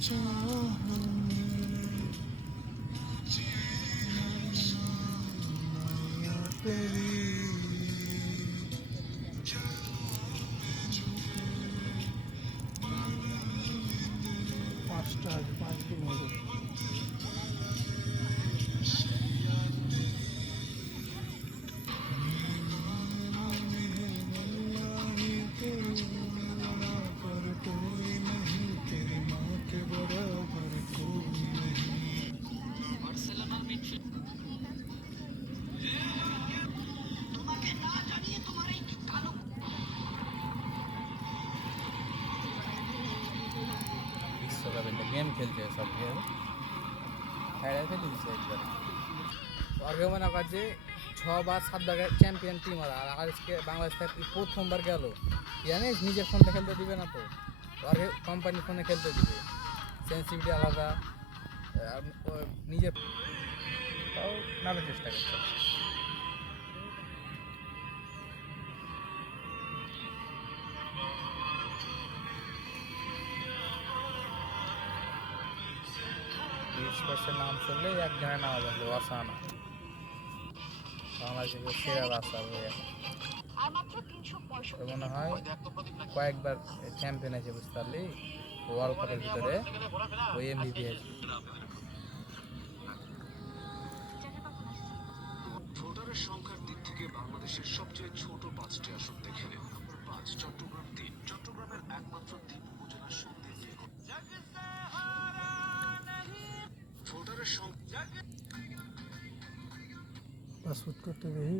পাঁচটা 5 দিন হলো। বিশ্বকাপে গেম খেলছে সব গেম হাইরাই ফেলে দিচ্ছে একবারে ওকে মনে কর যে 6 বা 7 বার চ্যাম্পিয়ন টিম আর আজকে বাংলাদেশ থেকে প্রথমবার গেল জানিস নিজের ফোনটা খেলতে দিবে না তো ওকে কোম্পানি ফোনে খেলতে দিবে সেন্সিটিভিটি আলাদা নিজের তাও নামের চেষ্টা করছে স্পোর্টসের নাম শুনলে একজনের নাম আছে ওয়াসানা বাংলাদেশের সেরা রাস্তার হয়ে মনে হয় কয়েকবার চ্যাম্পিয়ন আছে বুঝতে পারলি ওয়ার্ল্ড কাপের ভিতরে ওই এমভিপি আছে ভোটারের সংখ্যার দিক থেকে বাংলাদেশের সবচেয়ে ছোট 5টি আসন দেখে নেব। নম্বর 5 চট্টগ্রাম 3 চট্টগ্রামের একমাত্র 3 উপজেলার সন্ধির ভোটারের সংখ্যা পাসপোর্ট করতে দেখি